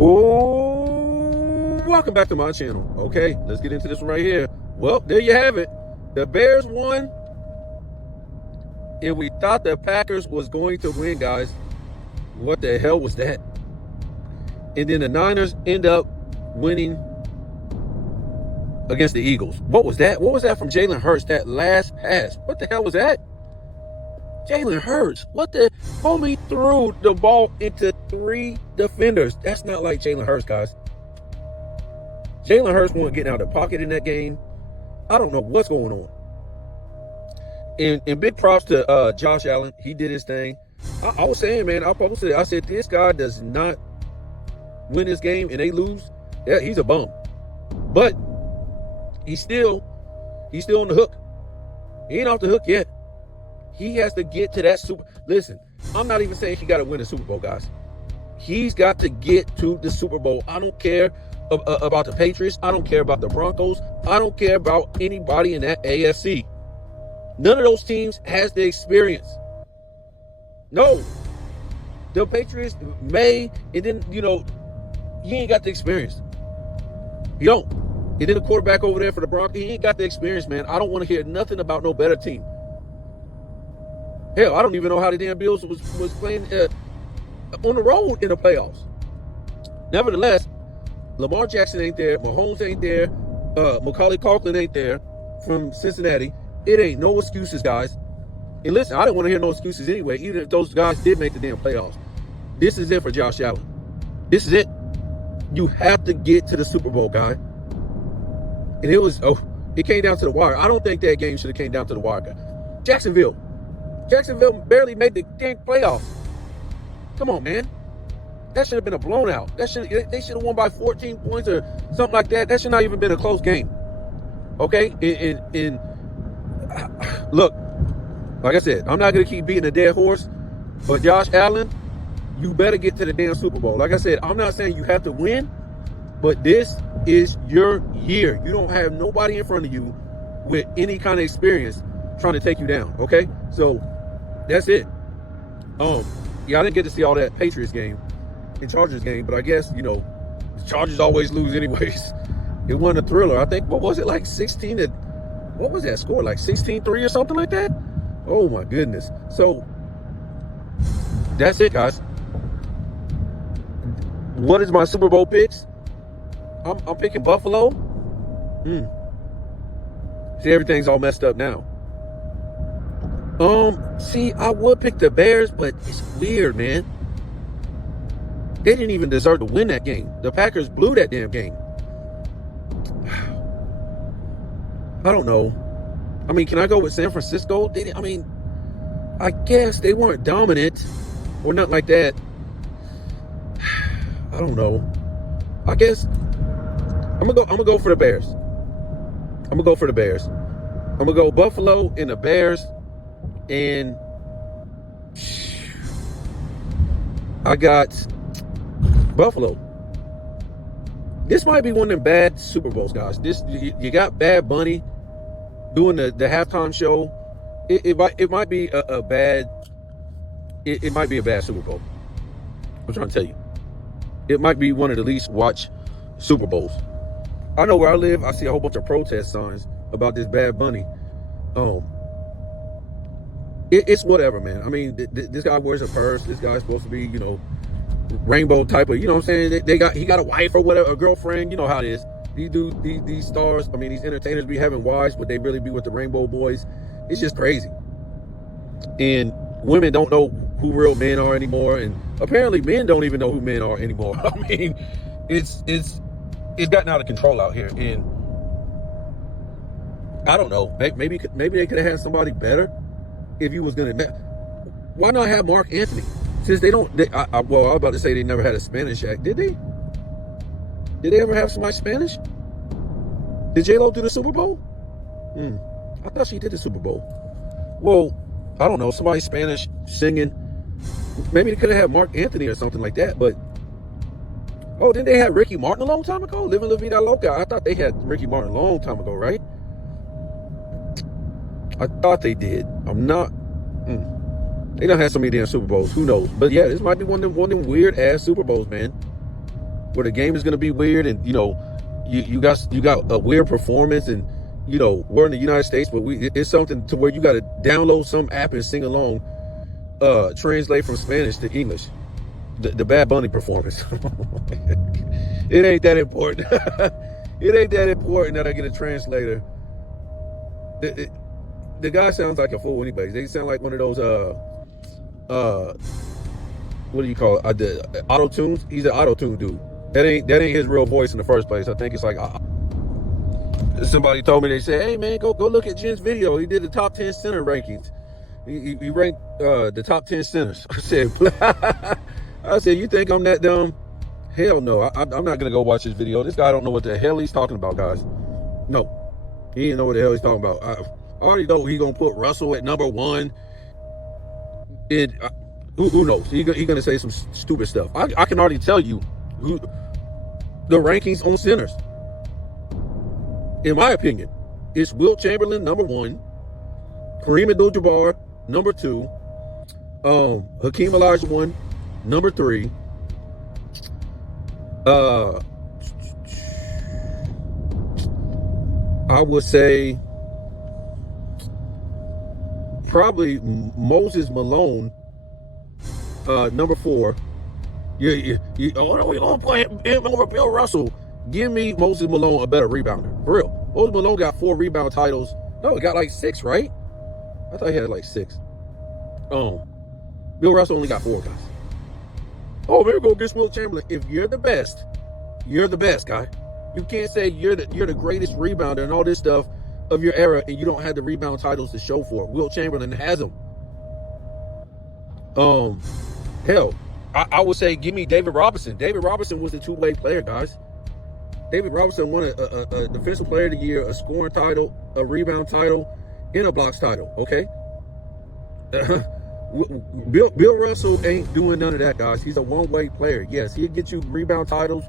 Oh, welcome back to my channel. Okay, let's get into this one right here. Well, there you have it. The Bears won, and we thought the Packers was going to win, guys. What the hell was that? And then the Niners end up winning against the Eagles. What was that? What was that from Jalen Hurts, that last pass? What the hell was that? Jalen Hurts, what the? Homie threw the ball into 3 defenders. That's not like Jalen Hurts, guys. Jalen Hurts wasn't getting out of the pocket in that game. I don't know what's going on. And big props to Josh Allen. He did his thing. I was saying, man, I posted it. I said, this guy does not win this game and they lose. Yeah, he's a bum. But he's still on the hook. He ain't off the hook yet. He has to get to that Super. Listen, I'm not even saying he got to win the Super Bowl, guys. He's got to get to the Super Bowl. I don't care about the Patriots. I don't care about the Broncos. I don't care about anybody in that AFC. None of those teams has the experience. No. The Patriots may, and then, you ain't got the experience. You don't. And then the quarterback over there for the Broncos, he ain't got the experience, man. I don't want to hear nothing about no better team. Hell, I don't even know how the damn Bills was playing on the road in the playoffs. Nevertheless, Lamar Jackson ain't there. Mahomes ain't there. Macaulay Culkin ain't there from Cincinnati. It ain't no excuses, guys. And listen, I didn't want to hear no excuses anyway, even if those guys did make the damn playoffs. This is it for Josh Allen. This is it. You have to get to the Super Bowl, guy. And it came down to the wire. I don't think that game should have came down to the wire, guy. Jacksonville barely made the damn playoffs. Come on, man. That should have been a blown out. They should have won by 14 points or something like that. That should not even been a close game. Okay? And look, like I said, I'm not going to keep beating a dead horse, but Josh Allen, you better get to the damn Super Bowl. Like I said, I'm not saying you have to win, but this is your year. You don't have nobody in front of you with any kind of experience trying to take you down. Okay? So that's it. Yeah, I didn't get to see all that Patriots game and Chargers game, but I guess, the Chargers always lose anyways. It wasn't a thriller. I think, what was it, like 16 to, what was that score? Like 16-3 or something like that? Oh my goodness. So that's it, guys. What is my Super Bowl picks? I'm picking Buffalo. See, everything's all messed up now. See, I would pick the Bears, but it's weird, man. They didn't even deserve to win that game. The Packers blew that damn game. I don't know. I mean, can I go with San Francisco? I guess they weren't dominant or nothing like that. I don't know. I guess I'm gonna go for the Bears. I'm gonna go for the Bears. I'm gonna go Buffalo and the Bears. And I got Buffalo. This might be one of them bad Super Bowls, guys. You got Bad Bunny doing the halftime show. It might be a bad. It might be a bad Super Bowl. I'm trying to tell you, it might be one of the least watched Super Bowls. I know where I live. I see a whole bunch of protest signs about this Bad Bunny. It's whatever, man. I mean, this guy wears a purse. This guy's supposed to be, rainbow type of, you know what I'm saying? He got a wife or whatever, a girlfriend. You know how it is. These stars, these entertainers be having wives, but they really be with the Rainbow Boys. It's just crazy. And women don't know who real men are anymore, and apparently men don't even know who men are anymore. It's gotten out of control out here, and I don't know. Maybe they could have had somebody better. If you was gonna, why not have Mark Anthony? Since I was about to say they never had a Spanish act. Did they? Did they ever have somebody Spanish? Did J-Lo do the Super Bowl? I thought she did the Super Bowl. Well, I don't know. Somebody Spanish singing. Maybe they could have had Mark Anthony or something like that. But didn't they have Ricky Martin a long time ago? Living La Vida Loca. I thought they had Ricky Martin a long time ago, right? I thought they did. I'm not. They don't have so many damn Super Bowls. Who knows? But yeah, this might be one of them weird ass Super Bowls, man. where the game is going to be weird, and you got a weird performance, and we're in the United States, but it's something to where you got to download some app and sing along, translate from Spanish to English. The Bad Bunny performance. It ain't that important. It ain't that important that I get a translator. The guy sounds like a fool anyways. They sound like one of those what do you call it? The auto tunes. He's an auto tune dude. That ain't his real voice in the first place. I think it's like somebody told me, they said, "Hey man, go look at Jen's video. He did the top 10 center rankings. He ranked the top 10 centers." I said, "You think I'm that dumb? Hell no. I'm not gonna go watch this video. This guy don't know what the hell he's talking about, guys. No, he didn't know what the hell he's talking about. I already know he's gonna put Russell at number 1. And who knows? He gonna say some stupid stuff. I can already tell you who the rankings on centers. In my opinion, it's Wilt Chamberlain number 1, Kareem Abdul-Jabbar number 2, Hakeem Olajuwon number 3. I would say probably Moses Malone, number 4. You don't play him over Bill Russell. Give me Moses Malone a better rebounder. For real. Moses Malone got 4 rebound titles. No, he got like 6, right? I thought he had like 6. Bill Russell only got 4, guys. Oh, maybe go against Wilt Chamberlain. If you're the best, guy. You can't say you're the greatest rebounder and all this stuff of your era, and you don't have the rebound titles to show for it. Wilt Chamberlain has them. Hell, I would say give me David Robinson. David Robinson was a two-way player, guys. David Robinson won a Defensive Player of the Year, a scoring title, a rebound title, and a blocks title. Okay. Bill Russell ain't doing none of that, guys. He's a one-way player. Yes, he'll get you rebound titles,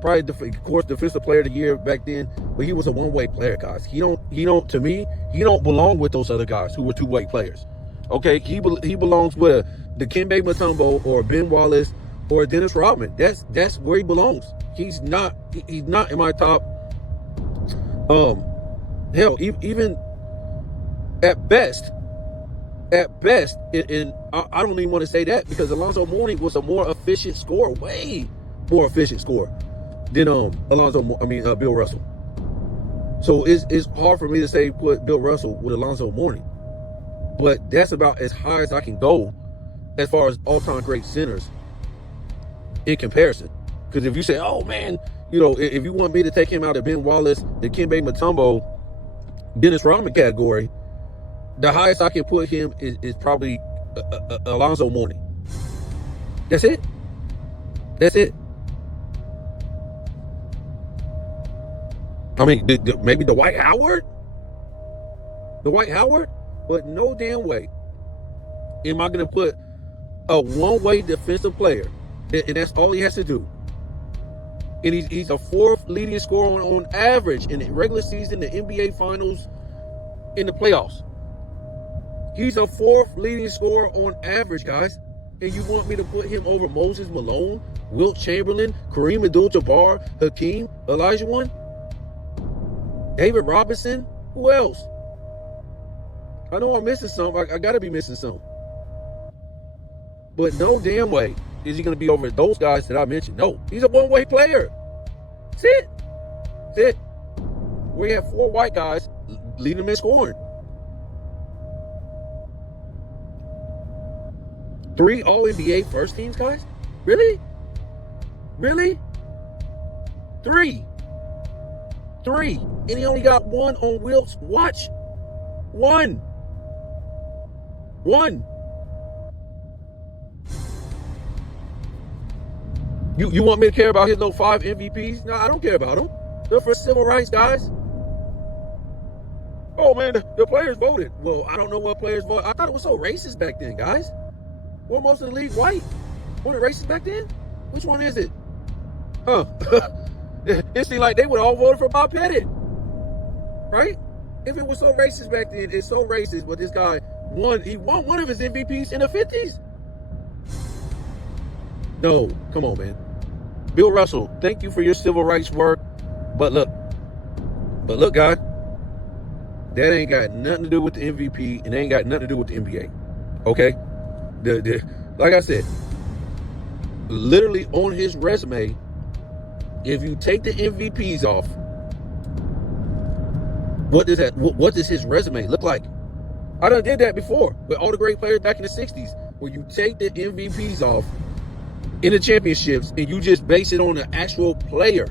probably of course Defensive Player of the Year back then, but he was a one-way player, guys. He don't to me, he don't belong with those other guys who were two-way players. Okay, he belongs with the Dikembe Mutombo or Ben Wallace or Dennis Rodman. That's where he belongs. He's not in my top. Hell, even at best, and I don't even want to say that, because Alonzo Mourning was a more efficient scorer, way more efficient scorer than Bill Russell. So it's hard for me to say put Bill Russell with Alonzo Mourning, but that's about as high as I can go as far as all-time great centers in comparison. Because if you say, oh man, if you want me to take him out of Ben Wallace, the Dikembe Mutombo, Dennis Rodman category, the highest I can put him is probably Alonzo Mourning. That's it. I mean, maybe Dwight Howard? But no damn way am I going to put a one-way defensive player, and that's all he has to do. And he's a 4th leading scorer on average in the regular season, the NBA Finals, in the playoffs. He's a 4th leading scorer on average, guys. And you want me to put him over Moses Malone, Wilt Chamberlain, Kareem Abdul-Jabbar, Hakeem Olajuwon, David Robinson? Who else? I know I'm missing some. I got to be missing some. But no damn way is he going to be over those guys that I mentioned. No, he's a one-way player. That's it. We have 4 white guys leading them in scoring. 3 All-NBA first teams, guys? Really? 3. And he only got 1 on Wilt's watch. 1. You want me to care about his little 5 MVPs? No, I don't care about them. They're for civil rights, guys. Oh man, the players voted. Well, I don't know what players voted. I thought it was so racist back then, guys. Were most of the league white? Were it racist back then? Which one is it? Huh? It seemed like they would all voted for Bob Pettit, right? If it was so racist back then, it's so racist. But this guy won one of his MVPs in the 50s. No, come on, man. Bill Russell, thank you for your civil rights work. But look, guys, that ain't got nothing to do with the MVP, and ain't got nothing to do with the NBA. Okay? Like I said, literally on his resume, if you take the MVPs off, what does his resume look like? I done did that before with all the great players back in the 60s, where you take the MVPs off in the championships and you just base it on the actual player.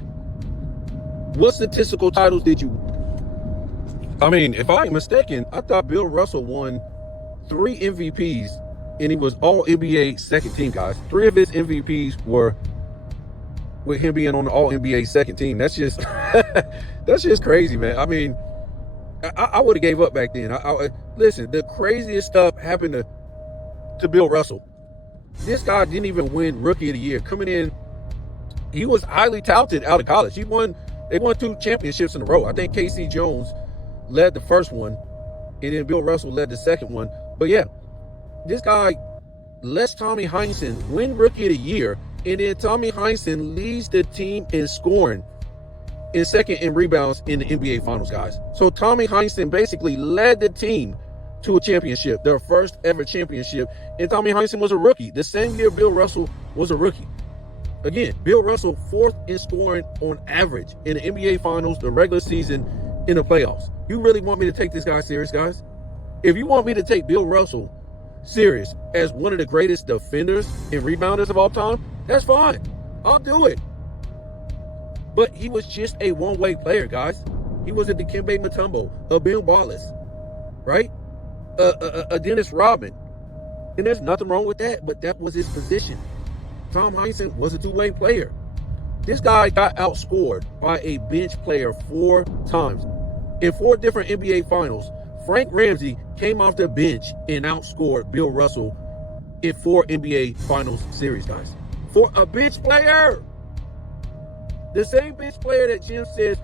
What statistical titles did you? I mean, if I ain't mistaken, I thought Bill Russell won 3 MVPs and he was all NBA second team, guys. 3 of his MVPs were with him being on the all NBA second team. That's just that's just crazy, man. I mean, I would have gave up back then. Listen, the craziest stuff happened to Bill Russell. This guy didn't even win Rookie of the Year. Coming in, he was highly touted out of college. They won 2 championships in a row. I think K.C. Jones led the first one, and then Bill Russell led the second one. But yeah, this guy lets Tommy Heinsohn win Rookie of the Year, and then Tommy Heinsohn leads the team in scoring and second in rebounds in the NBA Finals, guys. So Tommy Heinsohn basically led the team to a championship, their first ever championship, and Tommy Heinsohn was a rookie. The same year Bill Russell was a rookie. Again, Bill Russell 4th in scoring on average in the NBA Finals, the regular season, in the playoffs. You really want me to take this guy serious, guys? If you want me to take Bill Russell serious as one of the greatest defenders and rebounders of all time, that's fine. I'll do it. But he was just a one-way player, guys. He was a Dikembe Mutombo, a Bill Wallace, right? A Dennis Rodman. And there's nothing wrong with that, but that was his position. Tom Heinsohn was a two-way player. This guy got outscored by a bench player 4 times. In 4 different NBA Finals, Frank Ramsey came off the bench and outscored Bill Russell in 4 NBA Finals series, guys. For a bench player! The same bench player that Jim says,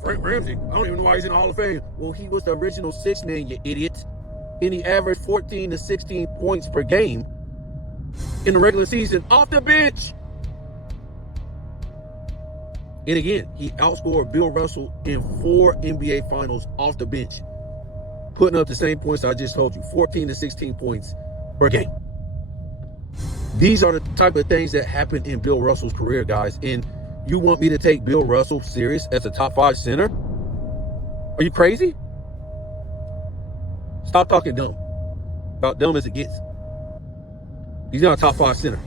Frank Ramsey, I don't even know why he's in the Hall of Fame. Well, he was the original 6 man, you idiot. And he averaged 14 to 16 points per game in the regular season off the bench. And again, he outscored Bill Russell in 4 NBA Finals off the bench, putting up the same points I just told you, 14 to 16 points per game. These are the type of things that happened in Bill Russell's career, guys. And you want me to take Bill Russell serious as a top 5 center? Are you crazy? Stop talking dumb. About dumb as it gets. He's not a top 5 center.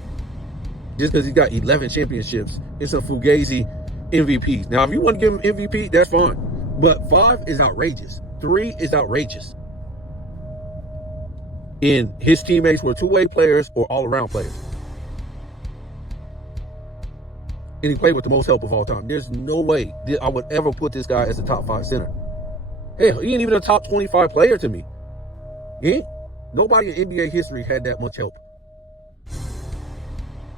Just because he's got 11 championships and some Fugazi MVPs. Now, if you want to give him MVP, that's fine. But 5 is outrageous. 3 is outrageous. And his teammates were two-way players or all-around players. And he played with the most help of all time. There's no way that I would ever put this guy as a top 5 center. Hell, he ain't even a top 25 player to me. Nobody in NBA history had that much help.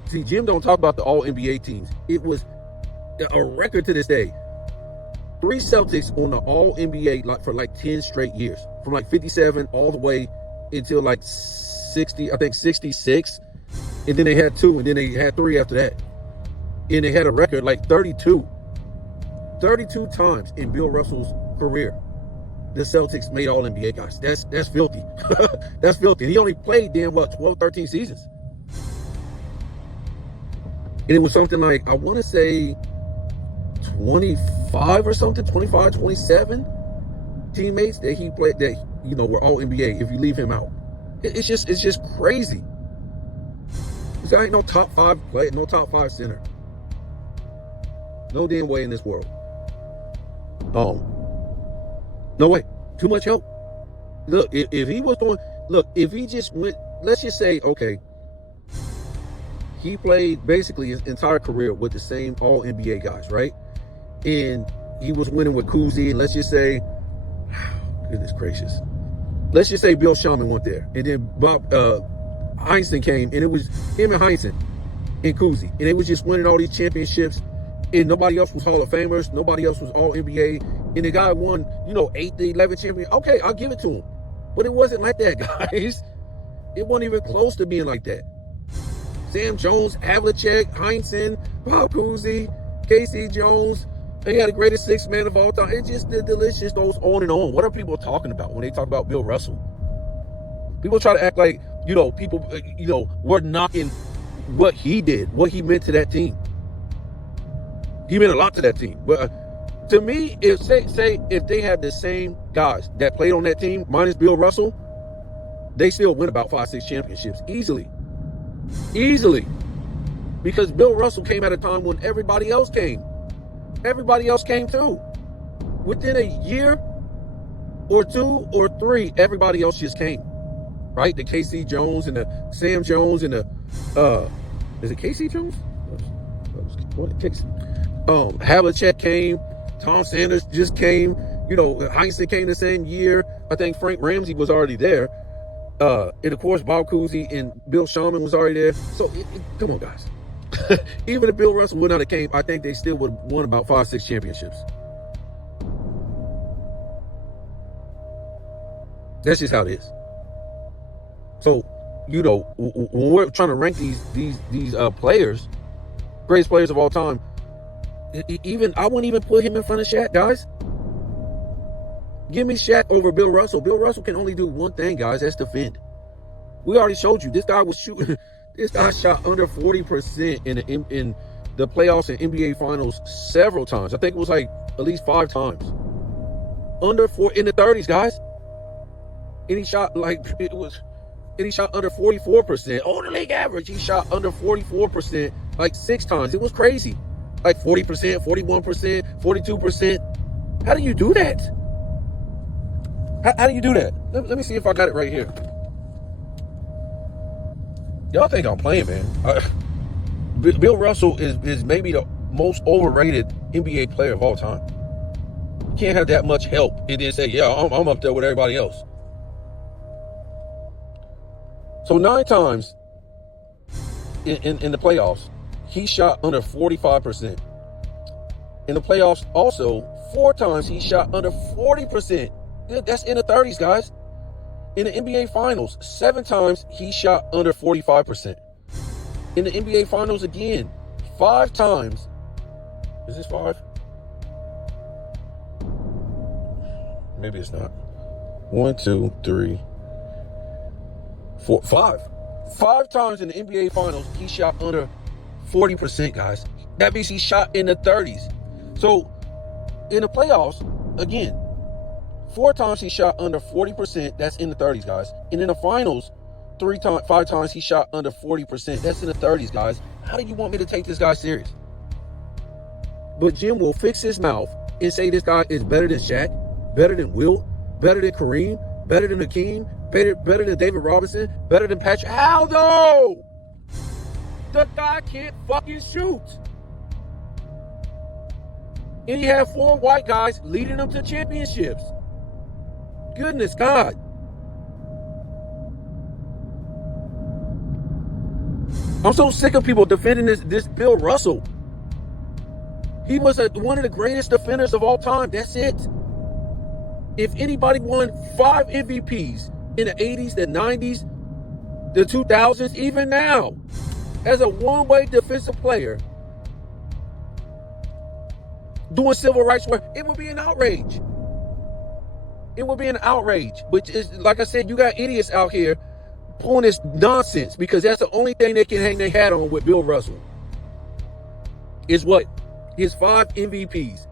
See, Jim don't talk about the all-NBA teams. It was a record to this day. 3 Celtics on the all-NBA for 10 straight years. From 57 all the way until 60, I think 66. And then they had 2, and then they had 3 after that. And they had a record 32. 32 times in Bill Russell's career, the Celtics made all-NBA, guys. That's filthy. That's filthy. And he only played 12, 13 seasons. And it was something I want to say 25 or something, 25, 27 teammates that he played that, were all NBA if you leave him out. It's just crazy. This guy ain't no top 5 player, no top 5 center. No damn way in this world. No way. Too much help. Look, if he was doing, if he just went, let's just say, okay, he played basically his entire career with the same all NBA guys, right? And he was winning with Cousy, and let's just say, goodness gracious, let's just say Bill Shaman went there, and then Bob Heinsohn came, and it was him and Heinsohn and Cousy, and they was just winning all these championships, and nobody else was Hall of Famers, nobody else was all NBA, and the guy won, 8 to 11 champions. Okay, I'll give it to him, but it wasn't like that, guys. It wasn't even close to being like that. Sam Jones, Havlicek, Heinsohn, Bob Cousy, Casey Jones. He had the greatest six man of all time. It just, the list just goes on and on. What are people talking about when they talk about Bill Russell? People try to act like, we're knocking what he did, what he meant to that team. He meant a lot to that team. But to me, if they had the same guys that played on that team, minus Bill Russell, they still win about 5-6 championships easily. Easily. Because Bill Russell came at a time when everybody else came. Everybody else came too. Within a year or 2 or 3, everybody else just came. Right? The KC Jones and the Sam Jones and the is it KC Jones? What KC? Havlicek came, Tom Sanders just came, Heinsohn came the same year. I think Frank Ramsey was already there. And of course Bob Cousy and Bill Sharman was already there. So come on, guys. Even if Bill Russell would not have came, I think they still would have won about 5-6 championships. That's just how it is. So, when we're trying to rank these players, greatest players of all time, I wouldn't even put him in front of Shaq, guys. Give me Shaq over Bill Russell. Bill Russell can only do one thing, guys. That's defend. We already showed you this guy was shooting. This guy shot under 40% in the playoffs and NBA Finals several times. I think it was like at least 5 times. Under 4 in the 30s, guys. And he shot under 44%. On the league average, he shot under 44% like 6 times. It was crazy. Like 40%, 41%, 42%. How do you do that? How do you do that? Let me see if I got it right here. Y'all think I'm playing, man. Bill Russell is maybe the most overrated NBA player of all time. You can't have that much help and then say, yeah, I'm up there with everybody else. So 9 times in the playoffs, he shot under 45%. In the playoffs also, 4 times he shot under 40%. That's in the 30s, guys. In the NBA Finals, 7 times he shot under 45%. In the NBA Finals again, 5 times. Is this 5? Maybe it's not. 1, 2, 3, 4, 5. 5 times in the NBA Finals, he shot under 40%, guys. That means he shot in the 30s. So, in the playoffs, again, 4 times he shot under 40%. That's in the 30s, guys. And in the finals, 5 times he shot under 40%. That's in the 30s, guys. How do you want me to take this guy serious? But Jim will fix his mouth and say this guy is better than Shaq, better than Wilt, better than Kareem, better than Hakeem, better than David Robinson, better than Patrick. How though? The guy can't fucking shoot. And he had 4 white guys leading them to championships. Goodness God. I'm so sick of people defending this Bill Russell. He was one of the greatest defenders of all time. That's it. If anybody won 5 MVPs in the 80s, the 90s, the 2000s, even now, as a one-way defensive player, doing civil rights work, it would be an outrage. It would be an outrage. Which is, like I said, you got idiots out here pulling this nonsense because that's the only thing they can hang their hat on with Bill Russell. Is what? His 5 MVPs.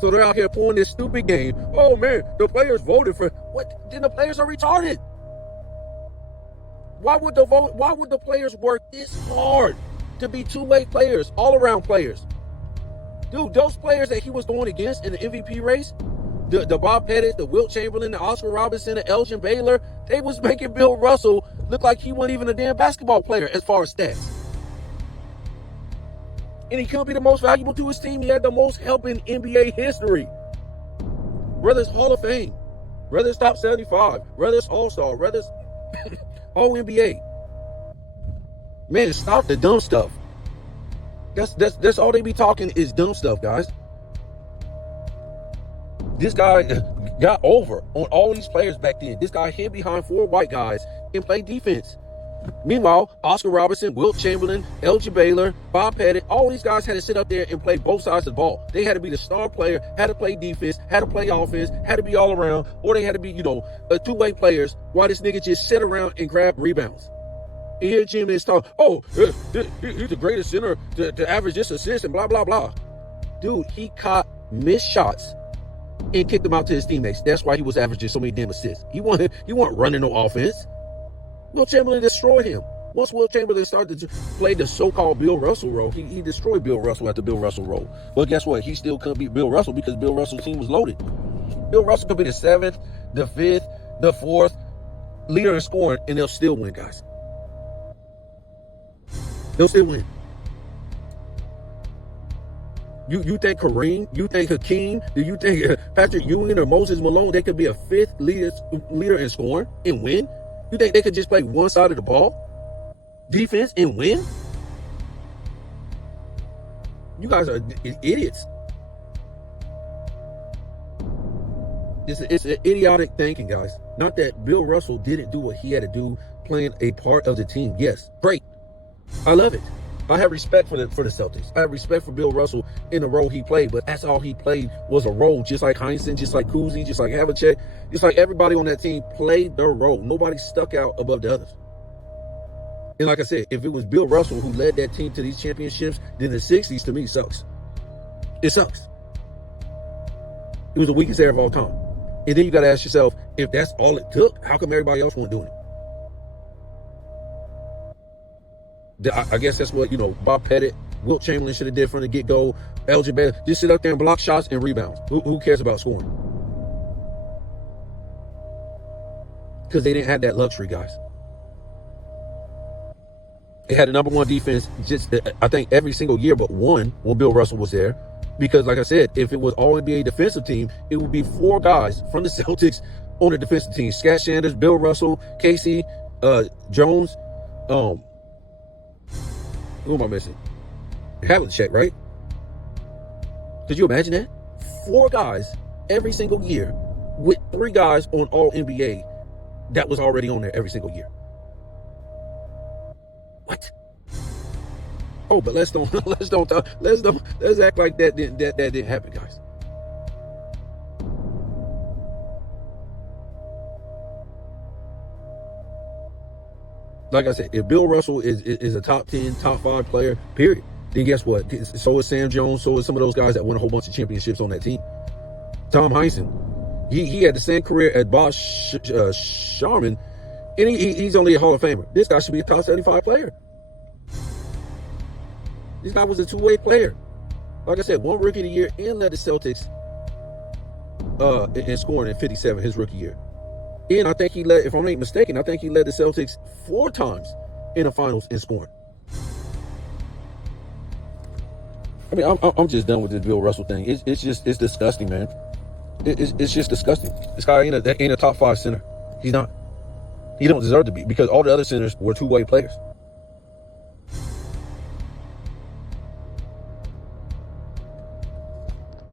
So they're out here pulling this stupid game. Oh man, the players voted for what? Then the players are retarded. Why would the players work this hard to be two-way players, all-around players? Dude, those players that he was going against in the MVP race, the Bob Pettit, the Wilt Chamberlain, the Oscar Robertson, the Elgin Baylor, they was making Bill Russell look like he wasn't even a damn basketball player as far as stats. And he couldn't be the most valuable to his team. He had the most help in NBA history. Whether it's Hall of Fame, whether it's top 75, whether it's All-Star, whether it's All-NBA. Man, stop the dumb stuff. That's all they be talking is dumb stuff, guys. This guy got over on all these players back then. This guy hid behind 4 white guys and played defense. Meanwhile, Oscar Robertson, Wilt Chamberlain, Elgin Baylor, Bob Pettit, all these guys had to sit up there and play both sides of the ball. They had to be the star player, had to play defense, had to play offense, had to be all around, or they had to be, two-way players while this nigga just sit around and grab rebounds. And here Jim is talking, he's the greatest center to average this assist and blah, blah, blah. Dude, he caught missed shots and kicked them out to his teammates. That's why he was averaging so many damn assists. He wasn't running no offense. Wilt Chamberlain destroyed him. Once Wilt Chamberlain started to play the so-called Bill Russell role, he destroyed Bill Russell at the Bill Russell role. But guess what? He still couldn't beat Bill Russell because Bill Russell's team was loaded. Bill Russell could be the 7th, the 5th, the 4th leader in scoring, and they'll still win, guys. They'll still win. You think Kareem, you think Hakeem, do you think Patrick Ewing or Moses Malone, they could be a 5th leader in scoring and win? You think they could just play one side of the ball, defense, and win? You guys are idiots. It's an idiotic thinking, guys. Not that Bill Russell didn't do what he had to do, playing a part of the team. Yes, great. I love it. I have respect for the Celtics. I have respect for Bill Russell in the role he played, but that's all he played was a role, just like Heinsohn, just like Kuzi, just like Havlicek, just like everybody on that team played their role. Nobody stuck out above the others. And like I said, if it was Bill Russell who led that team to these championships, then the 60s to me sucks. It sucks. It was the weakest era of all time. And then you got to ask yourself, if that's all it took, how come everybody else wasn't doing it? I guess that's what, Bob Pettit, Wilt Chamberlain should have did from the get-go. Elgin Baylor, just sit up there and block shots and rebounds. Who cares about scoring? Because they didn't have that luxury, guys. They had the number one defense, I think, every single year but one when Bill Russell was there. Because, like I said, if it was all NBA defensive team, it would be 4 guys from the Celtics on the defensive team. Scat Sanders, Bill Russell, Casey, Jones, who am I missing? Havlicek, right? Could you imagine that? 4 guys every single year with 3 guys on all NBA that was already on there every single year. What? Oh, but let's act like that didn't happen, guys. Like I said, if Bill Russell is a top 10, top 5 player, period, then guess what? So is Sam Jones, so is some of those guys that won a whole bunch of championships on that team. Tom Heinsohn, he had the same career as Bob Sharman, and he's only a Hall of Famer. This guy should be a top 75 player. This guy was a 2-way player. Like I said, won Rookie of the Year and led the Celtics in scoring in 57 his rookie year. And I think he led, if I'm not mistaken, I think he led the Celtics 4 times in the finals in scoring. I mean, I'm just done with this Bill Russell thing. It's disgusting, man. It's just disgusting. This guy ain't a top 5 center. He's not. He don't deserve to be, because all the other centers were 2-way players.